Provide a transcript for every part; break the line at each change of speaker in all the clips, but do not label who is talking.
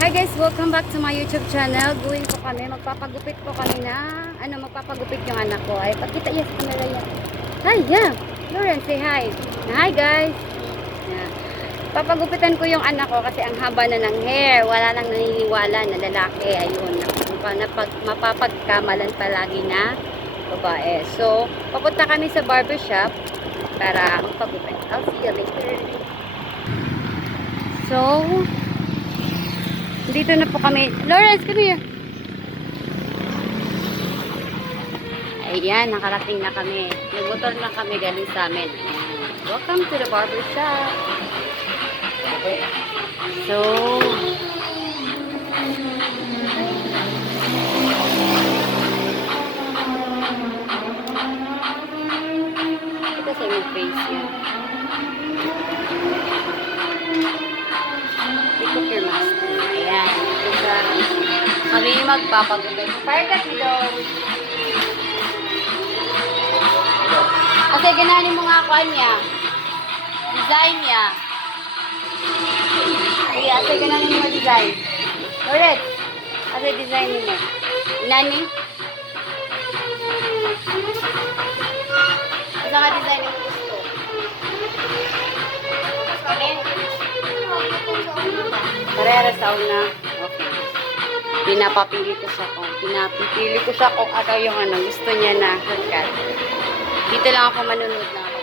Hi guys, welcome back to my YouTube channel. Going po kami, magpapagupit po kami na, ano, magpapagupit yung anak ko. Ay, pakita iya sa camera yan. Hi, yeah. Lauren, say hi. Hi guys. Yeah. Papagupitan ko yung anak ko kasi ang haba na ng hair. Wala nang naniniwala na lalaki. Ayun, napag, mapapagkamalan palagi na babae. So, papunta kami sa barbershop para magpagupit. I'll see you later. So, dito na po kami. Lawrence, come here. Ayan, nakarating na kami. Nagmotor na kami galing sa amin. Welcome to the barber shop. So, ito sa yung face yan. Kami magpapagupit. Parkat mo daw. Kasi gananin mo nga kuan niya. Design niya. Sige, ate gananin mo design. Alright. Ate design mo. Nani? Isa ka design mo. Parehara sa una. Pinapapili ko siya kung pinapipili ko siya kung ano yung ano gusto niya na haircut. Dito lang ako manunod na ako.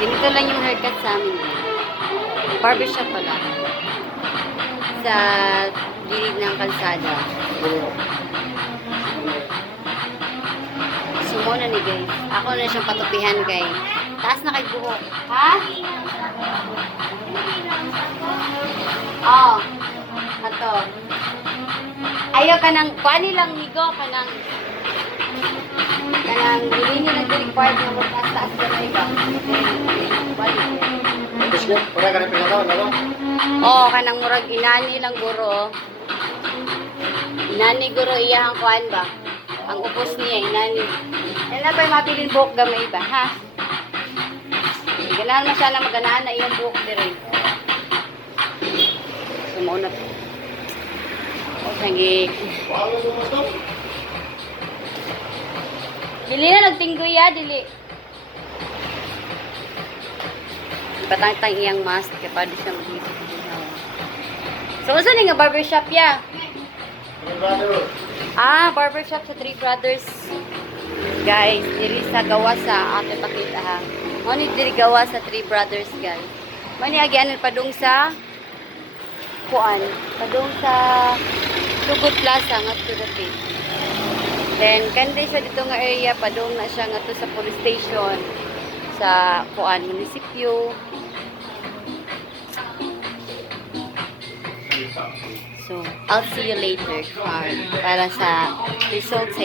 Ganito lang yung haircut sa amin. Barbershop pala. Sa gilid ng kalsada. Sumuna ni guys. Ako na siyang patupihan guys. Taas na kay buhok. Ha? Oh, ato. Ayaw ka ng, kuani lang higo ka ng, ka ng, hindi nyo nag-required na magtaas-taas ka na iba.
Tapos yun, wala ka rin pinataon, ano?
Oo, ka ng murag inani lang guro. Inani guro iyahang kuan ba? Ang upos niya, inani. Ano na pa mabilin buhok gamay ba, ha? Ganahan mo siya na maganahan na iyong buhok din. Sumuuna
sumusto?
Dili na nagtinggoy ya, dili. Patang-tang iyang mask kaya pa di siya mag-isip. So, saan nga barbershop ya? Ah, barbershop sa Three Brothers. Guys, diri sa gawa sa ate pakita ha. Mo ni diri gawa sa Three Brothers, guys. Mo ni agianan padung sa kuan, padung sa Tugot Plaza nga to the pit. Then kanday siya dito nga area padung na siya nga to sa police station sa kuan munisipyo. So, I'll see you later um, para sa results